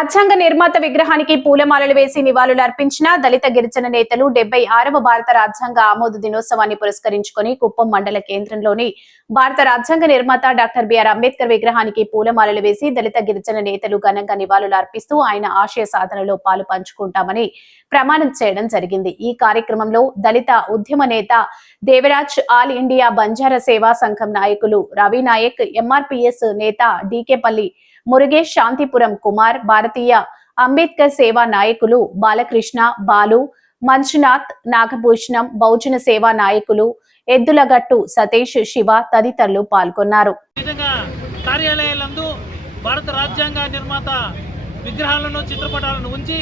రాజ్యాంగ నిర్మాత విగ్రహానికి పూలమాలలు వేసి నివాళులు అర్పించిన దళిత గిరిజన నేతలు డెబ్బై ఆరవ భారత రాజ్యాంగ ఆమోద దినోత్సవాన్ని పురస్కరించుకుని కుప్పం మండల కేంద్రంలోని భారత రాజ్యాంగ నిర్మాత డాక్టర్ బిఆర్ అంబేద్కర్ విగ్రహానికి పూలమాలలు వేసి దళిత గిరిజన నేతలు ఘనంగా నివాళులు అర్పిస్తూ ఆయన ఆశయ సాధనలో పాలు పంచుకుంటామని ప్రమాణం చేయడం జరిగింది. ఈ కార్యక్రమంలో దళిత ఉద్యమ నేత దేవరాజ్ ఆల్ ఇండియా బంజారా సేవా సంఘం నాయకులు రవి నాయక్ ఎంఆర్పిఎస్ నేత డీకేపల్లి మురుగేష్ శాంతిపురం కుమార్ భారతీయ అంబేద్కర్ సేవా నాయకులు బాలకృష్ణ బాలు మంజునాథ్ నాగభూషణం బహుజన సేవా నాయకులు ఎద్దులగట్టు సతీష్ శివ తదితరులు పాల్గొన్నారు. కార్యాలయాలందు భారత రాజ్యాంగ నిర్మాత విగ్రహాలను చిత్రపటాలను ఉంచి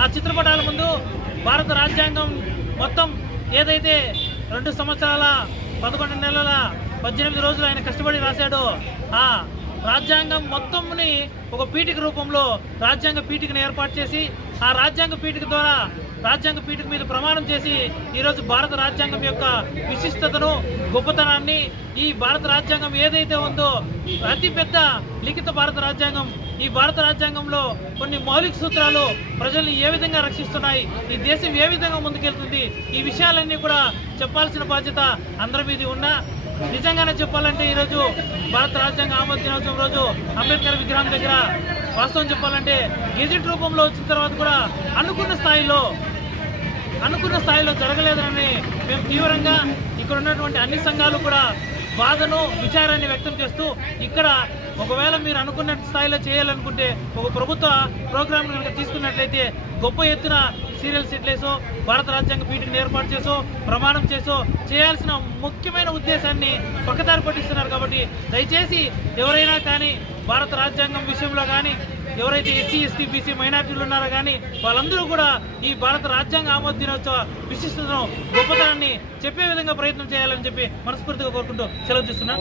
ఆ చిత్రపటాల ముందు భారత రాజ్యాంగం మొత్తం ఏదైతే రెండు సంవత్సరాల పదకొండు నెలల పద్దెనిమిది రోజులు ఆయన కష్టపడి రాశాడో ఆ రాజ్యాంగం మొత్తంని ఒక పీఠిక రూపంలో రాజ్యాంగ పీఠికను ఏర్పాటు చేసి ఆ రాజ్యాంగ పీఠిక ద్వారా రాజ్యాంగ పీఠిక మీద ప్రమాణం చేసి ఈరోజు భారత రాజ్యాంగం యొక్క విశిష్టతను గొప్పతనాన్ని ఈ భారత రాజ్యాంగం ఏదైతే ఉందో అతిపెద్ద లిఖిత భారత రాజ్యాంగం ఈ భారత రాజ్యాంగంలో కొన్ని మౌలిక సూత్రాలు ప్రజల్ని ఏ విధంగా రక్షిస్తున్నాయి ఈ దేశం ఏ విధంగా ముందుకెళ్తుంది ఈ విషయాలన్నీ కూడా చెప్పాల్సిన బాధ్యత అందరి మీద ఉన్నా నిజంగానే చెప్పాలంటే ఈరోజు భారత రాజ్యాంగ ఆమోద దినోత్సవం రోజు అంబేద్కర్ విగ్రహం దగ్గర వాస్తవం చెప్పాలంటే గెజెట్ రూపంలో వచ్చిన తర్వాత కూడా అనుకున్న స్థాయిలో అనుకున్న స్థాయిలో జరగలేదని మేము తీవ్రంగా ఇక్కడ ఉన్నటువంటి అన్ని సంఘాలు కూడా బాధను విచారాన్ని వ్యక్తం చేస్తూ ఇక్కడ ఒకవేళ మీరు అనుకున్న స్థాయిలో చేయాలనుకుంటే ఒక ప్రభుత్వ ప్రోగ్రామ్ కనుక తీసుకున్నట్లయితే గొప్ప ఎత్తున సీరియల్ సెట్లేసో భారత రాజ్యాంగ పీఠను ఏర్పాటు చేసో ప్రమాణం చేసో చేయాల్సిన ముఖ్యమైన ఉద్దేశాన్ని పక్కదారి పట్టిస్తున్నారు కాబట్టి దయచేసి ఎవరైనా కానీ భారత రాజ్యాంగం విషయంలో కానీ ఎవరైతే ఎస్సీ ఎస్టీ బీసీ మైనార్టీలు ఉన్నారో కానీ వాళ్ళందరూ కూడా ఈ భారత రాజ్యాంగ ఆమోద దినోత్సవ విశిష్టతను గొప్పతనాన్ని చెప్పే విధంగా ప్రయత్నం చేయాలని చెప్పి మనస్ఫూర్తిగా కోరుకుంటూ సెలవు చేస్తున్నా.